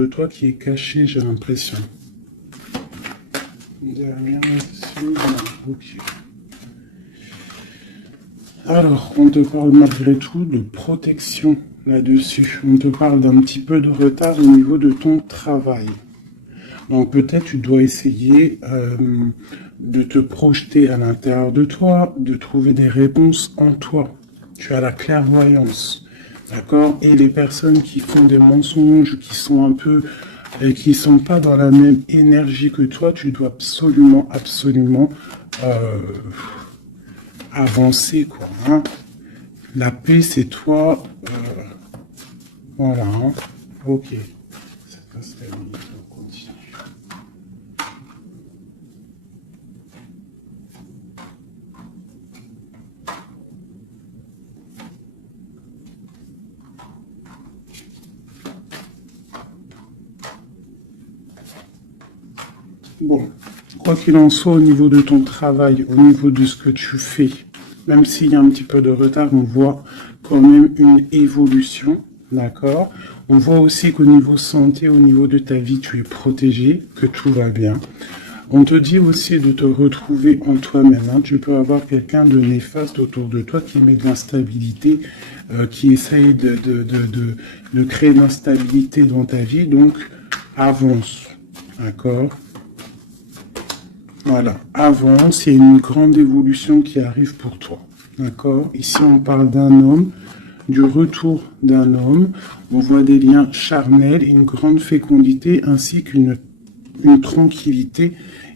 de toi qui est caché, j'ai l'impression. Derrière, ok. Alors, on te parle malgré tout de protection là-dessus. On te parle d'un petit peu de retard au niveau de ton travail. Donc peut-être tu dois essayer de te projeter à l'intérieur de toi, de trouver des réponses en toi. Tu as la clairvoyance, d'accord? Et les personnes qui font des mensonges, qui sont un peu, qui sont pas dans la même énergie que toi, tu dois absolument, avancer, quoi. Hein. La paix, c'est toi. Voilà. Hein. Ok. Ça passe la limite, on continue. Bon, quoi qu'il en soit, au niveau de ton travail, au niveau de ce que tu fais, même s'il y a un petit peu de retard, on voit quand même une évolution, d'accord? On voit aussi qu'au niveau santé, au niveau de ta vie, tu es protégé, que tout va bien. On te dit aussi de te retrouver en toi-même. Hein. Tu peux avoir quelqu'un de néfaste autour de toi qui met de l'instabilité, qui essaye de créer de l'instabilité dans ta vie. Donc, avance, d'accord? Voilà, avance, il y a une grande évolution qui arrive pour toi. D'accord? Ici, on parle d'un homme, du retour d'un homme. On voit des liens charnels, une grande fécondité, ainsi qu'une tranquillité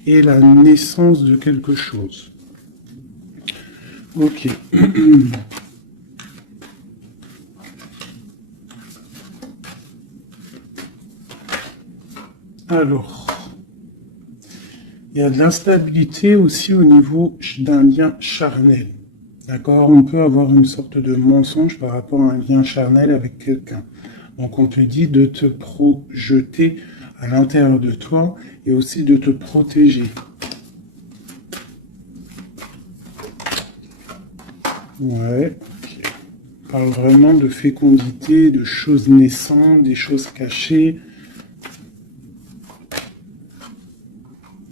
et la naissance de quelque chose. Ok. Alors... il y a de l'instabilité aussi au niveau d'un lien charnel. D'accord? On peut avoir une sorte de mensonge par rapport à un lien charnel avec quelqu'un. Donc on te dit de te projeter à l'intérieur de toi et aussi de te protéger. Ouais. Okay. On parle vraiment de fécondité, de choses naissantes, des choses cachées.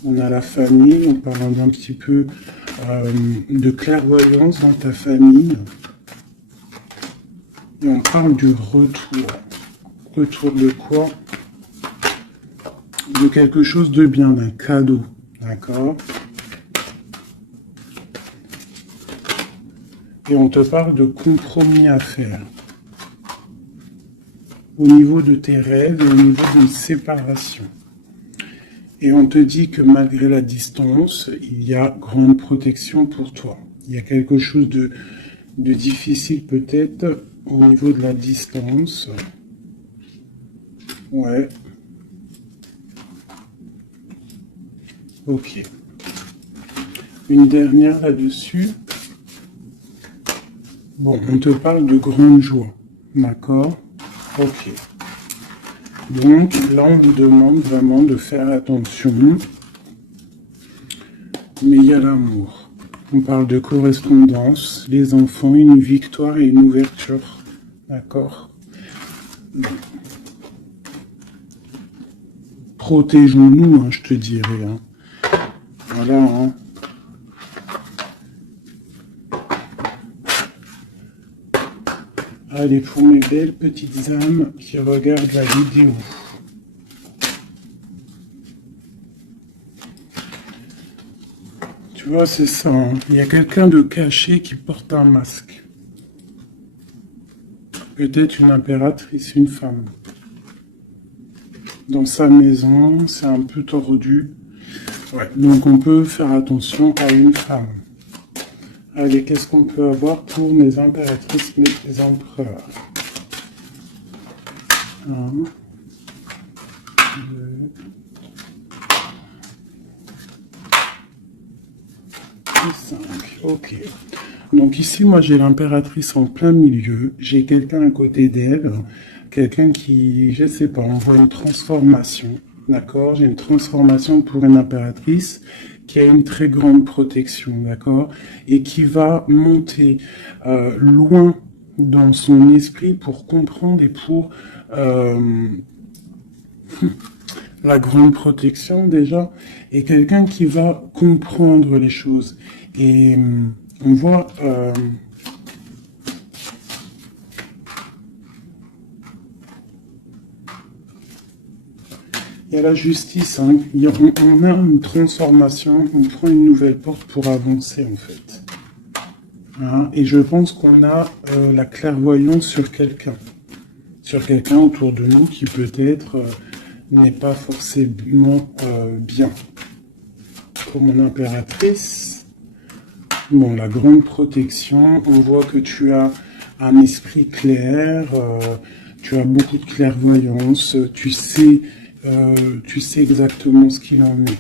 On a la famille, on parle d'un petit peu de clairvoyance dans ta famille. Et on parle du retour. Retour de quoi? De quelque chose de bien, d'un cadeau. D'accord? Et on te parle de compromis à faire. Au niveau de tes rêves et au niveau d'une séparation. Et on te dit que malgré la distance, il y a grande protection pour toi. Il y a quelque chose de difficile peut-être au niveau de la distance. Ouais. Ok. Une dernière là-dessus. Bon, on te parle de grande joie. D'accord? Ok. Donc là, on vous demande vraiment de faire attention. Mais il y a l'amour. On parle de correspondance, les enfants, une victoire et une ouverture. D'accord? Protégeons-nous, hein, je te dirais. Hein. Voilà. Hein. Allez, pour mes belles petites âmes qui regardent la vidéo. Tu vois, c'est ça. Hein. Il y a quelqu'un de caché qui porte un masque. Peut-être une impératrice, une femme. Dans sa maison, c'est un peu tordu. Ouais. Donc on peut faire attention à une femme. Allez, qu'est-ce qu'on peut avoir pour mes impératrices, mes empereurs? 1, 2, 5. Ok. Donc ici, moi, j'ai l'impératrice en plein milieu. J'ai quelqu'un à côté d'elle. Quelqu'un qui, je sais pas, on voit une transformation. D'accord? J'ai une transformation pour une impératrice qui a une très grande protection. D'accord? Et qui va monter loin dans son esprit pour comprendre et pour la grande protection déjà, est quelqu'un qui va comprendre les choses. Et on voit... il y a la justice, hein. On a une transformation, on prend une nouvelle porte pour avancer en fait. Hein, et je pense qu'on a la clairvoyance sur quelqu'un autour de nous qui peut-être n'est pas forcément bien. Pour mon impératrice, bon, la grande protection, on voit que tu as un esprit clair, tu as beaucoup de clairvoyance, tu sais exactement ce qu'il en est.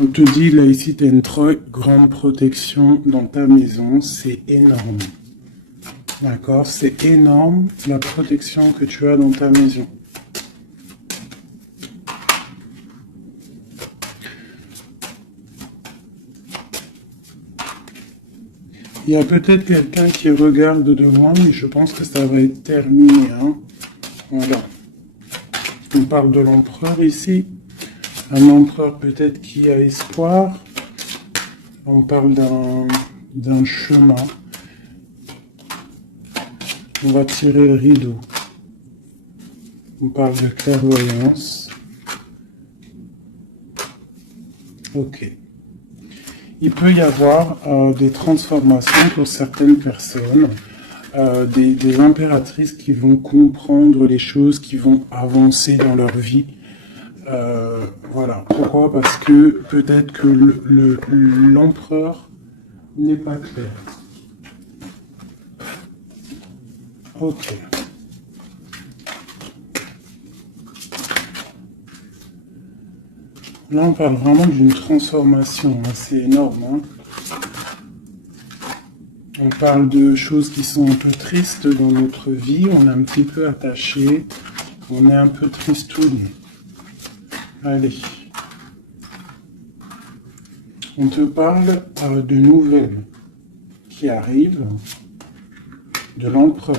On te dit, là, ici, tu as une très grande protection dans ta maison. C'est énorme. D'accord? C'est énorme, la protection que tu as dans ta maison. Il y a peut-être quelqu'un qui regarde de loin, mais je pense que ça va être terminé. Hein? Voilà. On parle de l'empereur ici. Un empereur peut-être qui a espoir. On parle d'un chemin. On va tirer le rideau. On parle de clairvoyance. Ok. Il peut y avoir des transformations pour certaines personnes, des impératrices qui vont comprendre les choses, qui vont avancer dans leur vie. Voilà. Pourquoi? Parce que peut-être que l'empereur n'est pas clair. Ok. Là, on parle vraiment d'une transformation. Hein. C'est énorme. Hein. On parle de choses qui sont un peu tristes dans notre vie. On est un petit peu attaché. On est un peu tristouné. Allez. On te parle de nouvelles qui arrivent de l'empereur.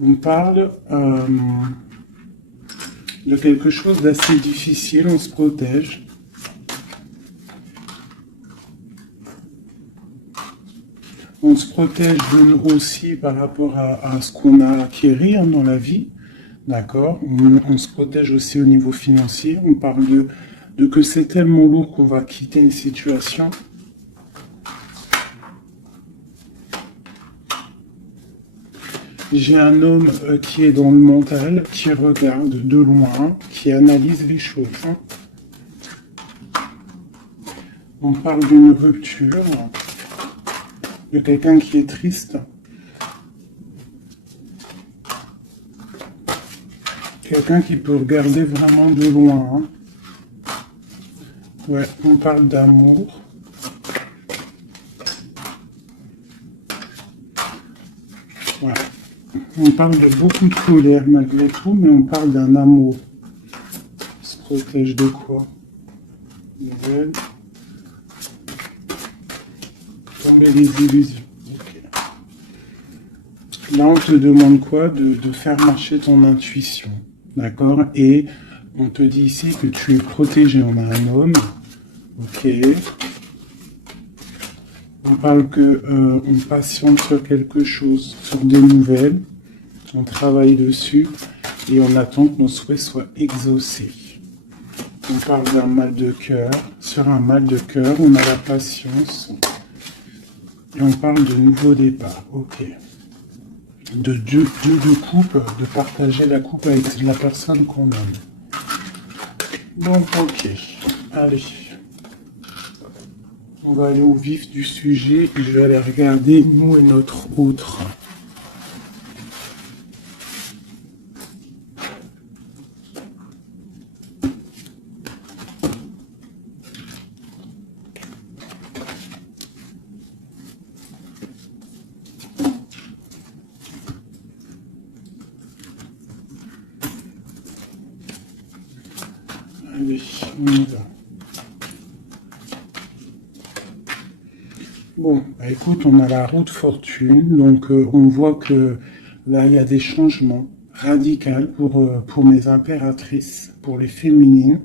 On parle de quelque chose d'assez difficile, on se protège. On se protège de nous aussi par rapport à ce qu'on a acquis hein, dans la vie. D'accord? On se protège aussi au niveau financier. On parle de que c'est tellement lourd qu'on va quitter une situation. J'ai un homme qui est dans le mental, qui regarde de loin, qui analyse les choses. Hein. On parle d'une rupture, de quelqu'un qui est triste. Quelqu'un qui peut regarder vraiment de loin. Hein. Ouais, on parle d'amour. Ouais. On parle de beaucoup de colère malgré tout, mais on parle d'un amour. On se protège de quoi? Nouvelle. Tomber les illusions. Okay. Là, on te demande quoi? De faire marcher ton intuition. D'accord? Et on te dit ici que tu es protégé. On a un homme. Ok. On parle que on patiente sur quelque chose, sur des nouvelles. On travaille dessus et on attend que nos souhaits soient exaucés. On parle d'un mal de cœur. Sur un mal de cœur, on a la patience. Et on parle de nouveau départ. Ok. De Dieu de couple, de partager la coupe avec la personne qu'on aime. Donc, ok. Allez. On va aller au vif du sujet et je vais aller regarder nous et notre autre. Allez, on y va. Bon, bah écoute, on a la roue de fortune, donc on voit que là, il y a des changements radicaux pour mes impératrices, pour les féminines.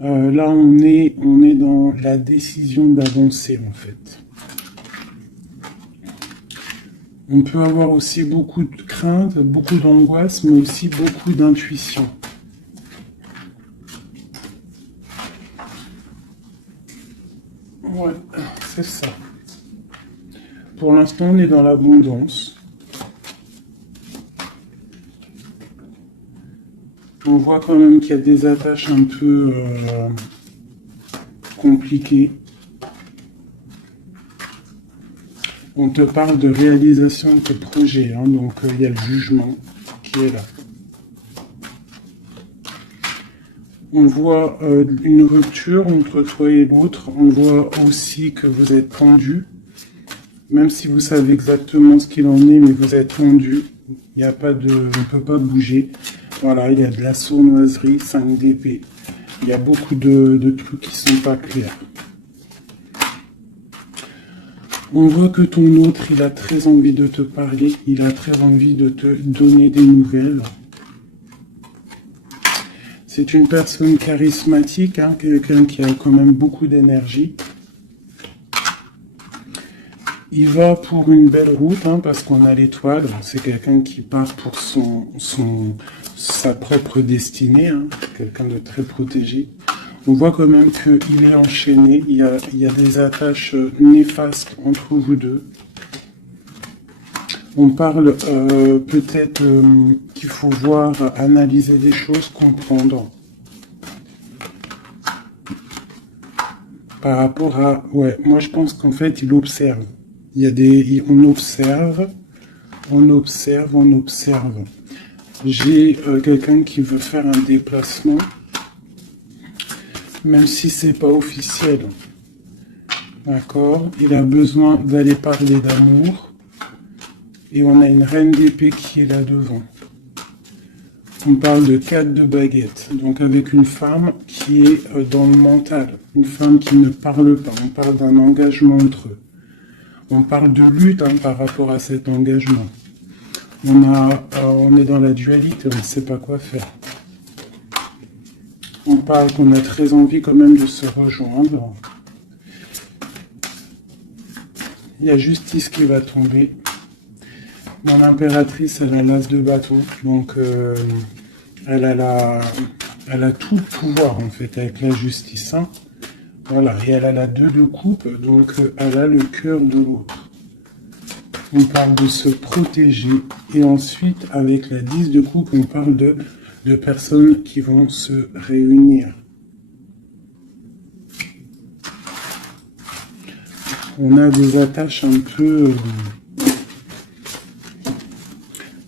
Là, on est dans la décision d'avancer, en fait. On peut avoir aussi beaucoup de crainte, beaucoup d'angoisse, mais aussi beaucoup d'intuition. Ouais, c'est ça. Pour l'instant, on est dans l'abondance. On voit quand même qu'il y a des attaches un peu compliquées. On te parle de réalisation de tes projets, hein, donc il y a le jugement qui est là. On voit une rupture entre toi et l'autre. On voit aussi que vous êtes tendu. Même si vous savez exactement ce qu'il en est, mais vous êtes tendu. Il n'y a pas de... On ne peut pas bouger. Voilà, il y a de la sournoiserie, 5 d'épée. Il y a beaucoup de trucs qui sont pas clairs. On voit que ton autre, il a très envie de te parler. Il a très envie de te donner des nouvelles. C'est une personne charismatique, hein, quelqu'un qui a quand même beaucoup d'énergie. Il va pour une belle route, hein, parce qu'on a l'étoile. C'est quelqu'un qui part pour sa propre destinée, hein, quelqu'un de très protégé. On voit quand même qu'il est enchaîné. Il y a des attaches néfastes entre vous deux. On parle peut-être qu'il faut voir, analyser des choses, comprendre. Par rapport à... Ouais, moi je pense qu'en fait, il observe. Il y a des... On observe, on observe, on observe. J'ai quelqu'un qui veut faire un déplacement, même si c'est pas officiel. D'accord? Il a besoin d'aller parler d'amour. Et on a une reine d'épée qui est là devant. On parle de 4 de baguettes. Donc avec une femme qui est dans le mental. Une femme qui ne parle pas. On parle d'un engagement entre eux. On parle de lutte, hein, par rapport à cet engagement. On est dans la dualité, on ne sait pas quoi faire. On parle qu'on a très envie quand même de se rejoindre. Il y a justice qui va tomber. Mon impératrice, elle a l'as de bâton, donc elle a tout le pouvoir en fait avec la justice. Hein. Voilà, et elle a la 2 de coupe, donc elle a le cœur de l'autre. On parle de se protéger, et ensuite avec la 10 de coupe, on parle de personnes qui vont se réunir. On a des attaches un peu...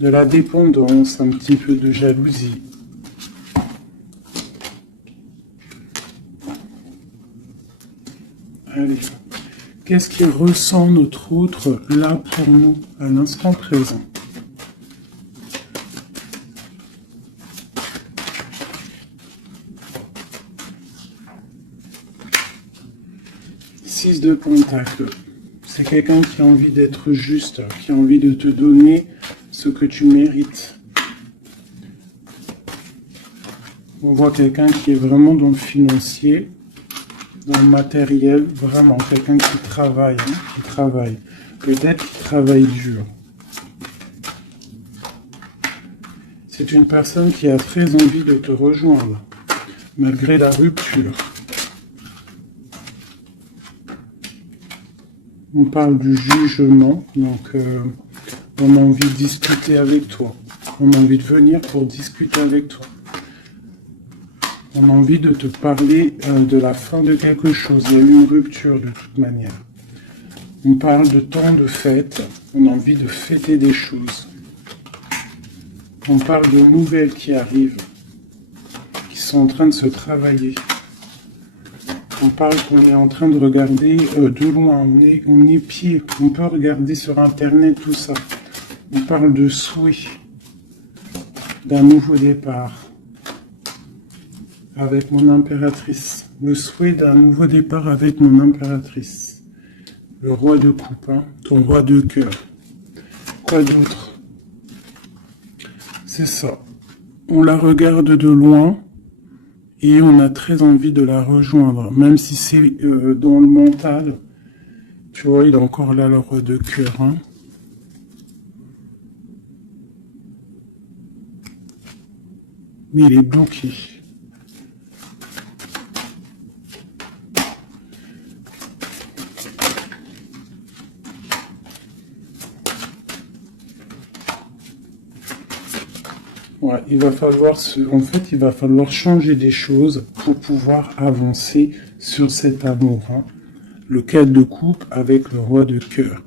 de la dépendance, un petit peu de jalousie. Allez, qu'est-ce qu'il ressent notre autre là pour nous, à l'instant présent? Six de Pentacle. C'est quelqu'un qui a envie d'être juste, qui a envie de te donner ce que tu mérites. On voit quelqu'un qui est vraiment dans le financier, dans le matériel, vraiment quelqu'un qui travaille, hein, qui travaille. Peut-être qu'il travaille dur. C'est une personne qui a très envie de te rejoindre, malgré la rupture. On parle du jugement, donc on a envie de discuter avec toi. On a envie de venir pour discuter avec toi. On a envie de te parler de la fin de quelque chose. Il y a eu une rupture de toute manière. On parle de temps de fête. On a envie de fêter des choses. On parle de nouvelles qui arrivent, qui sont en train de se travailler. On parle qu'on est en train de regarder de loin. On est pied. On peut regarder sur Internet tout ça. On parle de souhait, d'un nouveau départ. Avec mon impératrice. Le souhait d'un nouveau départ avec mon impératrice. Le roi de coupe, hein, ton roi de cœur. Quoi d'autre? C'est ça. On la regarde de loin et on a très envie de la rejoindre, même si c'est dans le mental. Tu vois, il est encore là, le roi de cœur. Hein. Mais il est bloqué. Ouais, il va falloir il va falloir changer des choses pour pouvoir avancer sur cet amour. Hein. Le 4 de coupe avec le roi de cœur.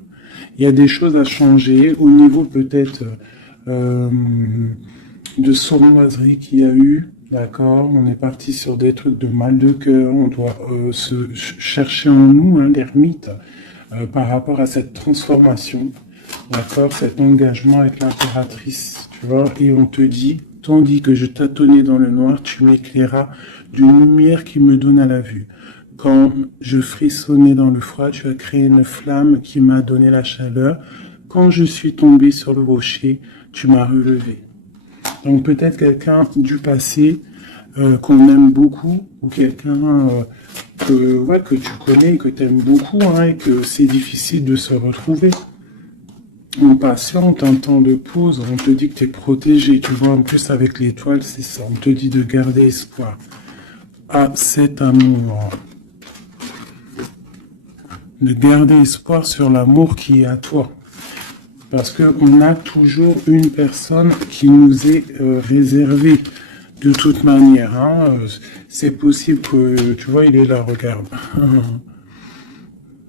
Il y a des choses à changer au niveau peut-être de sournoiserie qu'il y a eu. D'accord, on est parti sur des trucs de mal de cœur. On doit se chercher en nous, hein, l'ermite, par rapport à cette transformation. D'accord, cet engagement avec l'impératrice, tu vois, et on te dit, tandis que je tâtonnais dans le noir, tu m'éclairas d'une lumière qui me donne à la vue. Quand je frissonnais dans le froid, tu as créé une flamme qui m'a donné la chaleur. Quand je suis tombé sur le rocher, tu m'as relevé. Donc peut-être quelqu'un du passé qu'on aime beaucoup, ou quelqu'un que tu connais, que tu aimes beaucoup, hein, et que c'est difficile de se retrouver. On patiente un temps de pause, on te dit que tu es protégé, tu vois, en plus avec l'étoile, c'est ça, on te dit de garder espoir à cet amour. De garder espoir sur l'amour qui est à toi. Parce qu'on a toujours une personne qui nous est réservée. De toute manière, hein, c'est possible que, tu vois, il est là, regarde.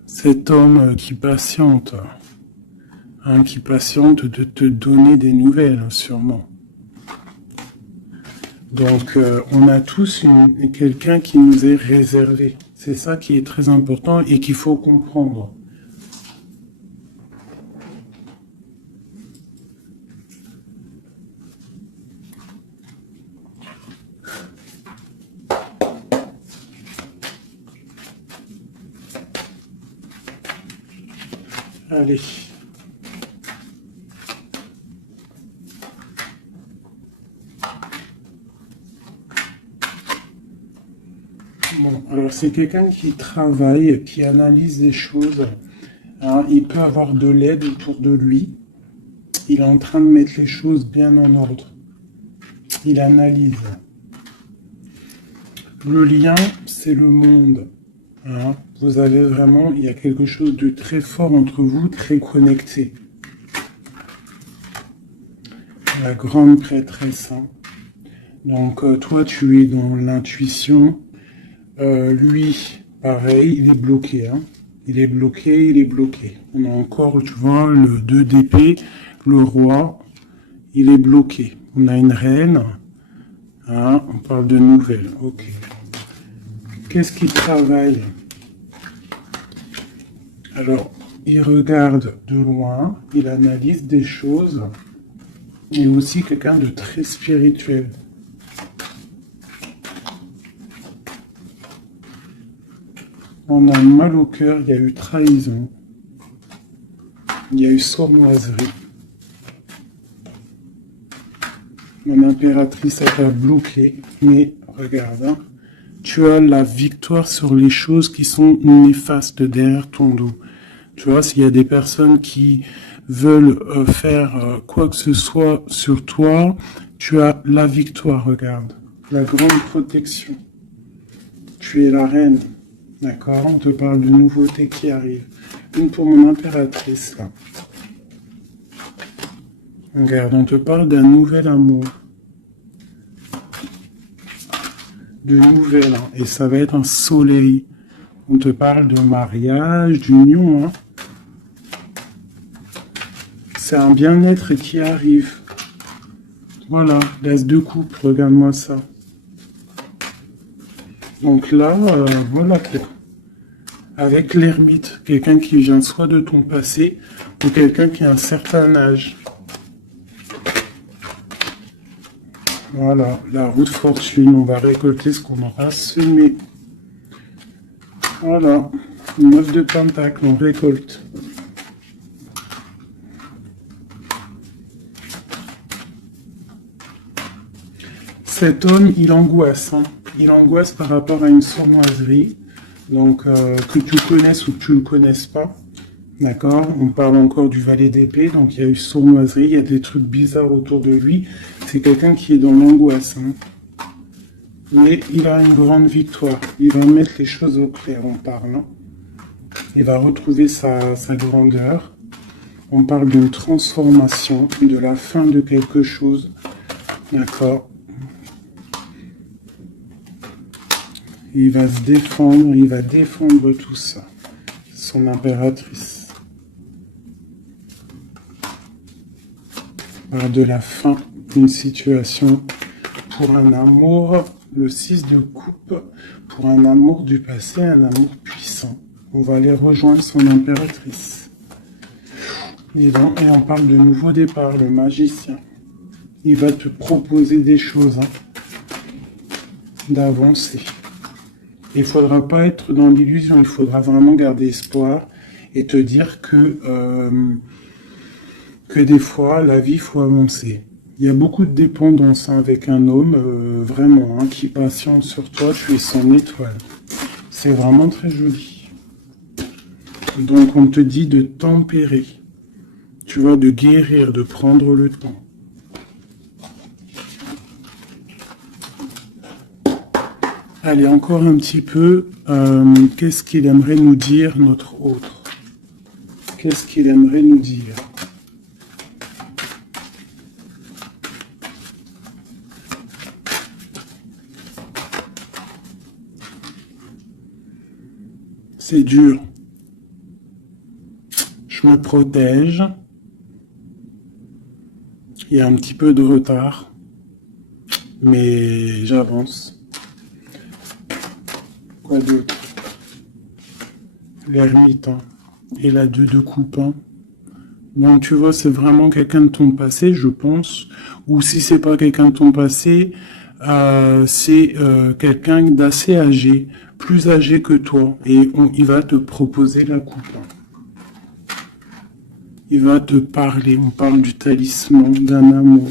Cet homme qui patiente. Hein, qui patiente de te donner des nouvelles, sûrement. Donc, on a tous quelqu'un qui nous est réservé. C'est ça qui est très important et qu'il faut comprendre. Allez. Bon, alors c'est quelqu'un qui travaille, qui analyse des choses. Hein, il peut avoir de l'aide autour de lui. Il est en train de mettre les choses bien en ordre. Il analyse. Le lien, c'est le monde. Hein, vous avez vraiment, il y a quelque chose de très fort entre vous, très connecté. La grande prêtresse. Hein. Donc toi, tu es dans l'intuition. Lui, pareil, il est bloqué. Hein. Il est bloqué, il est bloqué. On a encore, tu vois, le 2 d'épée, le roi, il est bloqué. On a une reine. Hein, on parle de nouvelles. Ok. Qu'est-ce qu'il travaille? Alors, il regarde de loin, il analyse des choses. Il est aussi quelqu'un de très spirituel. On a mal au cœur, il y a eu trahison, il y a eu sournoiserie. Mon impératrice a été bloquée, mais regarde, hein, tu as la victoire sur les choses qui sont néfastes derrière ton dos. Tu vois, s'il y a des personnes qui veulent faire quoi que ce soit sur toi, tu as la victoire, regarde, la grande protection. Tu es la reine. D'accord, on te parle de nouveautés qui arrivent. Une pour mon impératrice, là. Regarde, on te parle d'un nouvel amour. De nouvelles, hein, et ça va être un soleil. On te parle de mariage, d'union. Hein. C'est un bien-être qui arrive. Voilà, l'as de coupe, regarde-moi ça. Donc là, voilà quoi. Avec l'ermite, quelqu'un qui vient soit de ton passé, ou quelqu'un qui a un certain âge. Voilà, la roue de fortune, on va récolter ce qu'on aura semé. Voilà. 9 de pentacle, on récolte. Cet homme, il angoisse. Hein. Il angoisse par rapport à une sournoiserie. Donc, que tu connaisses ou que tu ne le connaisses pas. D'accord? On parle encore du valet d'épée. Donc, il y a eu sournoiserie. Il y a des trucs bizarres autour de lui. C'est quelqu'un qui est dans l'angoisse. Hein. Mais il a une grande victoire. Il va mettre les choses au clair en parlant. Il va retrouver sa grandeur. On parle d'une transformation, de la fin de quelque chose. D'accord? Il va se défendre, il va défendre tout ça. Son impératrice. On parle de la fin d'une situation pour un amour, le 6 de coupe, pour un amour du passé, un amour puissant. On va aller rejoindre son impératrice. Et on parle de nouveau départ, le magicien. Il va te proposer des choses, d'avancer. Il ne faudra pas être dans l'illusion, il faudra vraiment garder espoir et te dire que des fois, la vie, il faut avancer. Il y a beaucoup de dépendance avec un homme, vraiment, qui patiente sur toi, tu es son étoile. C'est vraiment très joli. Donc on te dit de tempérer, tu vois, de guérir, de prendre le temps. Allez, encore un petit peu, qu'est-ce qu'il aimerait nous dire, notre autre? Qu'est-ce qu'il aimerait nous dire? C'est dur. Je me protège. Il y a un petit peu de retard, mais j'avance. Quoi d'autre? L'ermite et la 2 de coupe. Donc tu vois, c'est vraiment quelqu'un de ton passé, je pense. Ou si c'est pas quelqu'un de ton passé, c'est quelqu'un d'assez âgé, plus âgé que toi. Et il va te proposer la coupe. Il va te parler, on parle du talisman, d'un amour.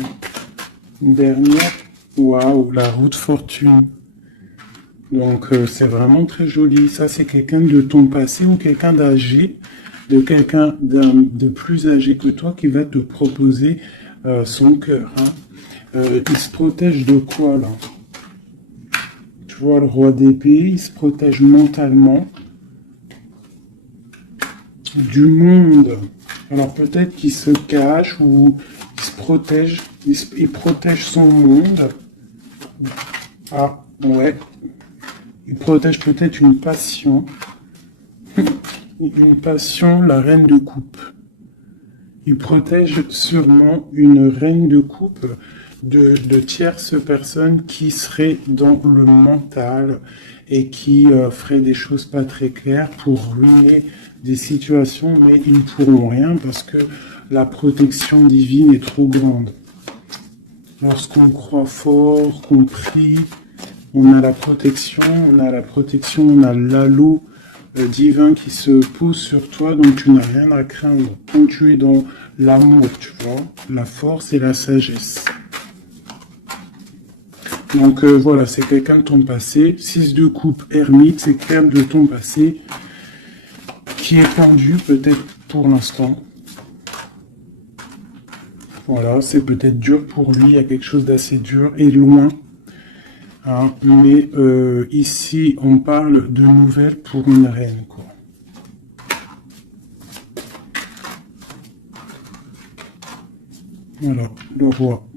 Une dernière, waouh, la roue de fortune. Donc c'est vraiment très joli. Ça, c'est quelqu'un de ton passé ou quelqu'un d'âgé, de quelqu'un de plus âgé que toi qui va te proposer son cœur. Il se protège de quoi, là? Tu vois, le roi d'épée, il se protège mentalement du monde. Alors peut-être qu'il se cache ou il se protège, il protège son monde. Ah, ouais. Il protège peut-être une passion. Une passion, la reine de coupe. Il protège sûrement une reine de coupe de tierces personnes qui seraient dans le mental et qui feraient des choses pas très claires pour ruiner des situations, mais ils ne pourront rien parce que la protection divine est trop grande. Lorsqu'on croit fort, qu'on prie, on a la protection, on a l'halo divin qui se pose sur toi, donc tu n'as rien à craindre. Quand tu es dans l'amour, tu vois, la force et la sagesse. Donc voilà, c'est quelqu'un de ton passé. 6 de coupe, ermite, c'est quelqu'un de ton passé qui est pendu peut-être pour l'instant. Voilà, c'est peut-être dur pour lui, il y a quelque chose d'assez dur et loin. Mais ici, on parle de nouvelles pour une reine, quoi. Voilà, le roi.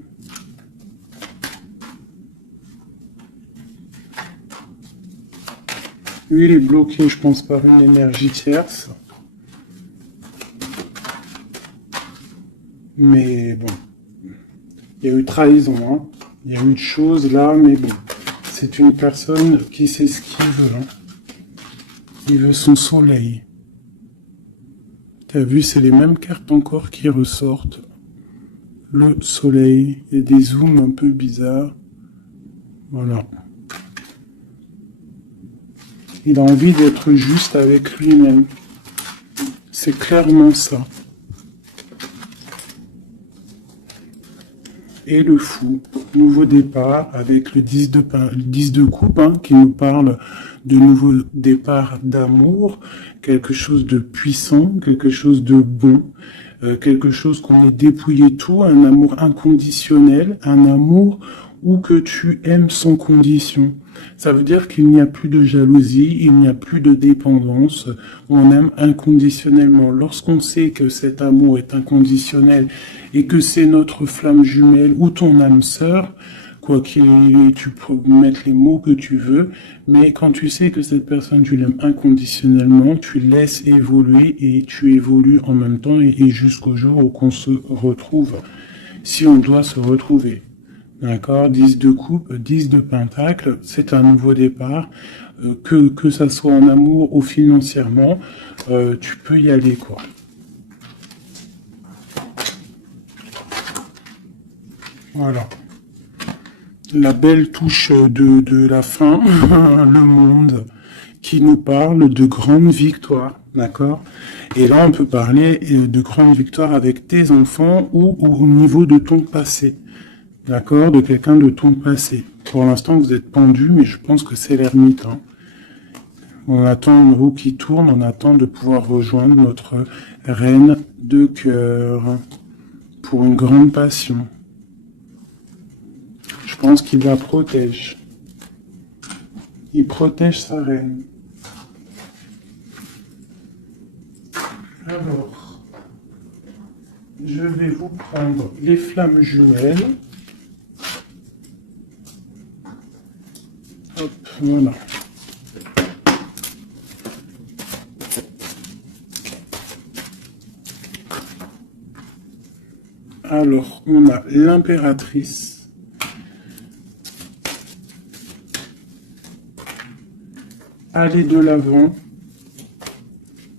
Lui, il est bloqué, je pense, par une énergie tierce. Mais bon, il y a eu trahison, Il y a eu de choses là, mais bon. C'est une personne qui sait ce qu'il veut. Il veut son soleil. T'as vu, c'est les mêmes cartes encore qui ressortent. Le soleil, il y a des zooms un peu bizarres. Voilà. Il a envie d'être juste avec lui-même. C'est clairement ça. Et le fou, nouveau départ avec le 10 de coupe hein, qui nous parle de nouveau départ d'amour, quelque chose de puissant, quelque chose de bon, quelque chose qu'on ait dépouillé tout, un amour inconditionnel, un amour où que tu aimes sans condition. Ça veut dire qu'il n'y a plus de jalousie, il n'y a plus de dépendance, on aime inconditionnellement. Lorsqu'on sait que cet amour est inconditionnel et que c'est notre flamme jumelle ou ton âme sœur, quoi qu'il tu peux mettre les mots que tu veux, mais quand tu sais que cette personne, tu l'aimes inconditionnellement, tu laisses évoluer et tu évolues en même temps et jusqu'au jour où on se retrouve, si on doit se retrouver. D'accord, 10 de coupe, 10 de pentacle, c'est un nouveau départ, que ça soit en amour ou financièrement, tu peux y aller, quoi. Voilà. La belle touche de la fin, le monde, qui nous parle de grandes victoires, d'accord? Et là, on peut parler de grandes victoires avec tes enfants ou au niveau de ton passé. D'accord, de quelqu'un de ton passé. Pour l'instant, vous êtes pendu, mais je pense que c'est l'ermite. Hein. On attend une roue qui tourne, on attend de pouvoir rejoindre notre reine de cœur pour une grande passion. Je pense qu'il la protège. Il protège sa reine. Alors, je vais vous prendre les flammes jumelles. Hop, voilà. Alors, on a l'impératrice. Aller de l'avant.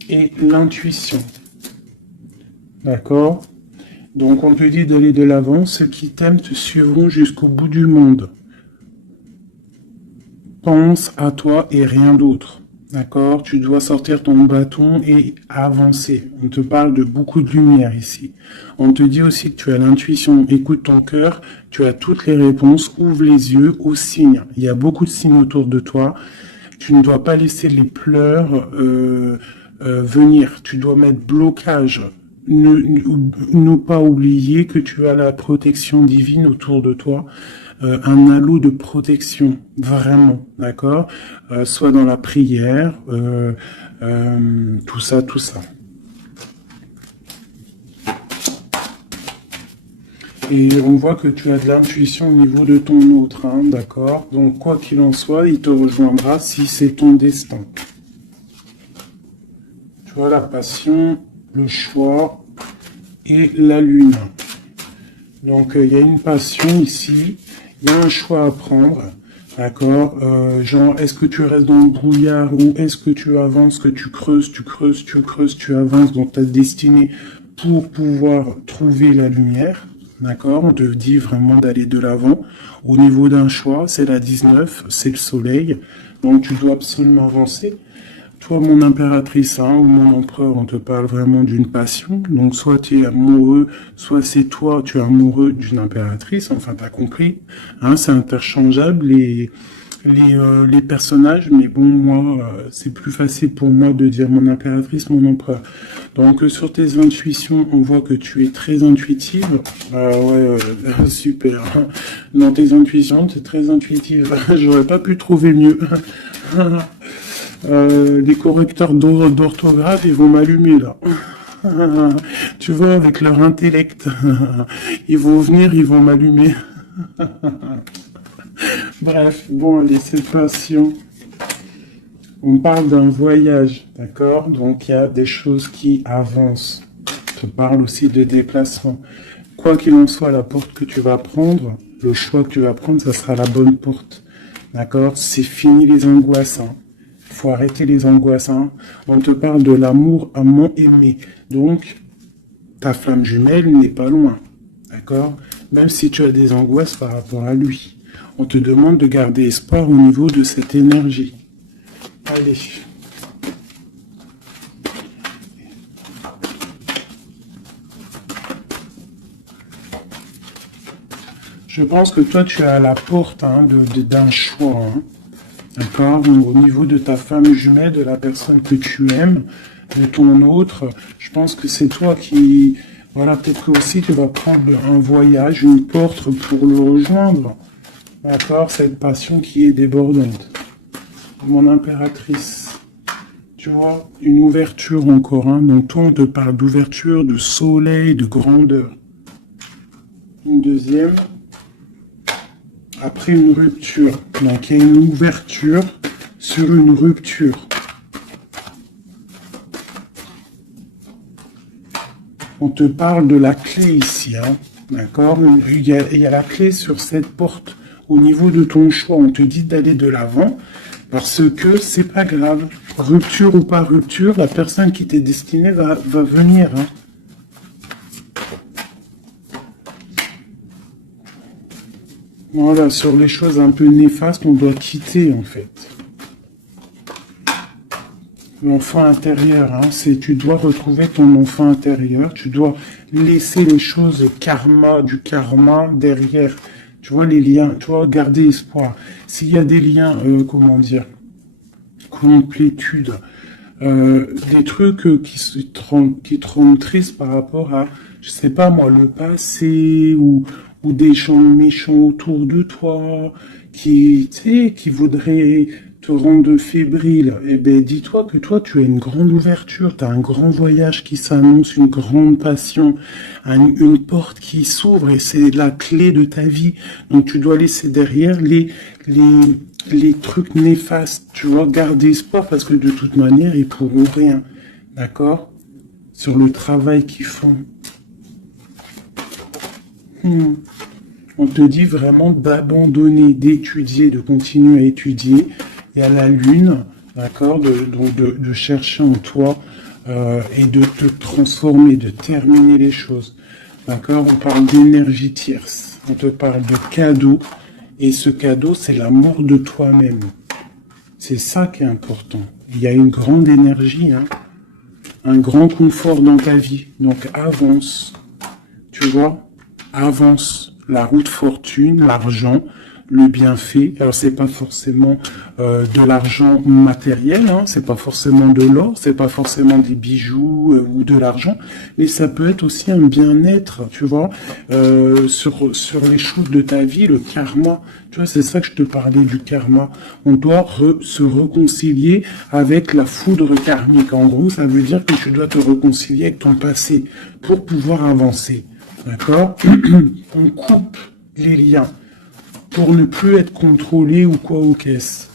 Et l'intuition. D'accord? Donc, on te dit d'aller de l'avant. Ceux qui t'aiment te suivront jusqu'au bout du monde. Pense à toi et rien d'autre. D'accord? Tu dois sortir ton bâton et avancer. On te parle de beaucoup de lumière ici. On te dit aussi que tu as l'intuition. Écoute ton cœur. Tu as toutes les réponses. Ouvre les yeux aux signes. Il y a beaucoup de signes autour de toi. Tu ne dois pas laisser les pleurs venir. Tu dois mettre blocage. Ne pas oublier que tu as la protection divine autour de toi. Un halo de protection, vraiment, d'accord, soit dans la prière, tout ça. Et on voit que tu as de l'intuition au niveau de ton autre, hein, d'accord. Donc quoi qu'il en soit, il te rejoindra si c'est ton destin. Tu vois la passion, le choix et la lune. Donc il y a une passion ici. Il y a un choix à prendre, d'accord, genre, est-ce que tu restes dans le brouillard ou est-ce que tu avances, que tu creuses, tu avances dans ta destinée pour pouvoir trouver la lumière, d'accord, on te dit vraiment d'aller de l'avant. Au niveau d'un choix, c'est la 19, c'est le soleil, donc tu dois absolument avancer. Toi, mon impératrice, hein, ou mon empereur, on te parle vraiment d'une passion. Donc, soit tu es amoureux, soit c'est toi, tu es amoureux d'une impératrice. Enfin, t'as compris. Hein, c'est interchangeable, les personnages. Mais bon, moi, c'est plus facile pour moi de dire mon impératrice, mon empereur. Donc, sur tes intuitions, on voit que tu es très intuitive. Ouais, super. Dans tes intuitions, tu es très intuitive. J'aurais pas pu trouver mieux. Les correcteurs d'orthographe, ils vont m'allumer là. Tu vois, avec leur intellect, ils vont venir, ils vont m'allumer. Bref, bon, allez, c'est patient. On parle d'un voyage, d'accord? Donc, il y a des choses qui avancent. On te parle aussi de déplacement. Quoi qu'il en soit, la porte que tu vas prendre, le choix que tu vas prendre, ça sera la bonne porte. D'accord? C'est fini les angoisses, hein. Faut arrêter les angoisses. Hein. On te parle de l'amour amant aimé. Donc, ta flamme jumelle n'est pas loin. D'accord? Même si tu as des angoisses par rapport à lui. On te demande de garder espoir au niveau de cette énergie. Aïe, Allez. Je pense que toi, tu es à la porte hein, d'un choix. Hein. D'accord? Au niveau de ta femme jumelle, de la personne que tu aimes, de ton autre, je pense que c'est toi qui... Voilà, peut-être que aussi tu vas prendre un voyage, une porte pour le rejoindre. D'accord? Cette passion qui est débordante. Mon impératrice. Tu vois? Une ouverture encore. Hein. Donc toi, on te parle d'ouverture, de soleil, de grandeur. Une deuxième. Après une rupture. Donc il y a une ouverture sur une rupture. On te parle de la clé ici, hein, d'accord? Il y a la clé sur cette porte. Au niveau de ton choix, on te dit d'aller de l'avant parce que c'est pas grave. Rupture ou pas rupture, la personne qui t'est destinée va venir. Hein. Voilà, sur les choses un peu néfastes, on doit quitter en fait. L'enfant intérieur, hein, c'est tu dois retrouver ton enfant intérieur, tu dois laisser les choses du karma derrière. Tu vois les liens, tu vois garder espoir. S'il y a des liens, comment dire, complétude, des trucs qui te rendent triste par rapport à, je sais pas moi, le passé ou des gens méchants autour de toi qui, tu sais, qui voudraient te rendre fébrile. Eh ben, dis-toi que toi, tu as une grande ouverture, tu as un grand voyage qui s'annonce, une grande passion, une porte qui s'ouvre et c'est la clé de ta vie. Donc, tu dois laisser derrière les trucs néfastes, tu vois, garder espoir parce que de toute manière, ils pourront rien. D'accord? Sur le travail qu'ils font. On te dit vraiment d'abandonner, d'étudier, de continuer à étudier. Et à la lune, d'accord, de chercher en toi et de te transformer, de terminer les choses. D'accord? On parle d'énergie tierce. On te parle de cadeau. Et ce cadeau, c'est l'amour de toi-même. C'est ça qui est important. Il y a une grande énergie, hein, un grand confort dans ta vie. Donc avance. Tu vois? Avance. La route fortune, l'argent, le bienfait. Alors c'est pas forcément de l'argent matériel, hein, c'est pas forcément de l'or, c'est pas forcément des bijoux ou de l'argent, mais ça peut être aussi un bien-être, tu vois, sur les choses de ta vie, le karma. Tu vois, c'est ça que je te parlais du karma. On doit se réconcilier avec la foudre karmique. En gros, ça veut dire que tu dois te réconcilier avec ton passé pour pouvoir avancer. D'accord? On coupe les liens pour ne plus être contrôlé ou quoi ou qu'est-ce.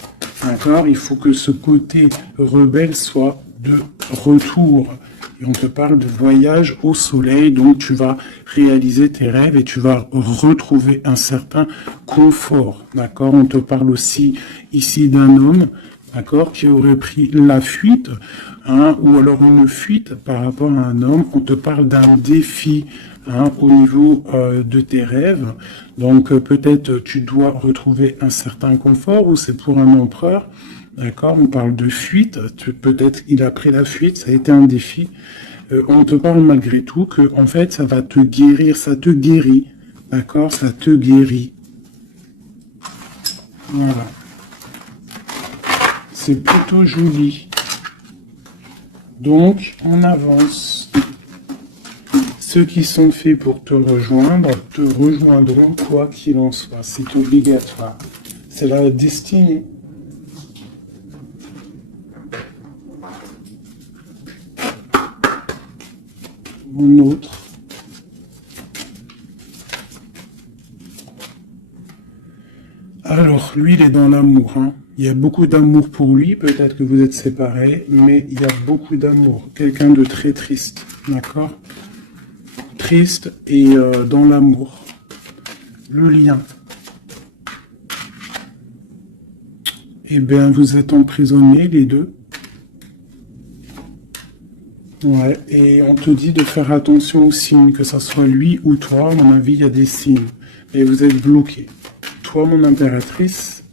D'accord? Il faut que ce côté rebelle soit de retour. Et on te parle de voyage au soleil, donc tu vas réaliser tes rêves et tu vas retrouver un certain confort. D'accord? On te parle aussi ici d'un homme, d'accord, qui aurait pris la fuite, hein, ou alors une fuite par rapport à un homme. On te parle d'un défi, hein, au niveau de tes rêves. Donc peut-être tu dois retrouver un certain confort ou c'est pour un empereur. D'accord, on parle de fuite. Peut-être il a pris la fuite, ça a été un défi. On te parle malgré tout que en fait ça va te guérir, ça te guérit. D'accord, ça te guérit. Voilà. C'est plutôt joli. Donc on avance. Ceux qui sont faits pour te rejoindront quoi qu'il en soit. C'est obligatoire. C'est la destinée. Mon autre. Alors, lui, il est dans l'amour. Hein. Il y a beaucoup d'amour pour lui. Peut-être que vous êtes séparés, mais il y a beaucoup d'amour. Quelqu'un de très triste. D'accord ? Triste et dans l'amour. Le lien. Eh bien, vous êtes emprisonnés, les deux. Ouais, et on te dit de faire attention aux signes, que ça soit lui ou toi. À mon avis, il y a des signes. Et vous êtes bloqués. Toi, mon impératrice.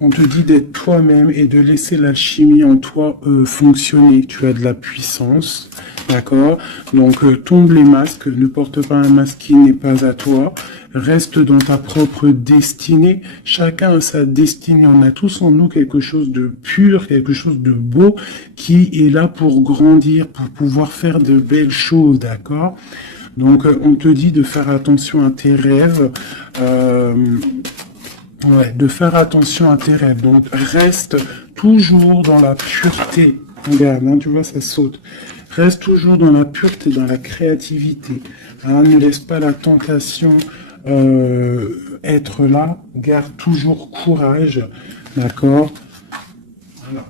On te dit d'être toi-même et de laisser l'alchimie en toi fonctionner. Tu as de la puissance, d'accord? Donc tombe les masques, ne porte pas un masque qui n'est pas à toi. Reste dans ta propre destinée. Chacun a sa destinée. On a tous en nous quelque chose de pur, quelque chose de beau qui est là pour grandir, pour pouvoir faire de belles choses, d'accord? Donc on te dit de faire attention à tes rêves. Ouais, de faire attention à tes rêves. Donc, reste toujours dans la pureté. Regarde, hein, tu vois, ça saute. Reste toujours dans la pureté, dans la créativité. Hein, ne laisse pas la tentation être là. Garde toujours courage. D'accord? Voilà.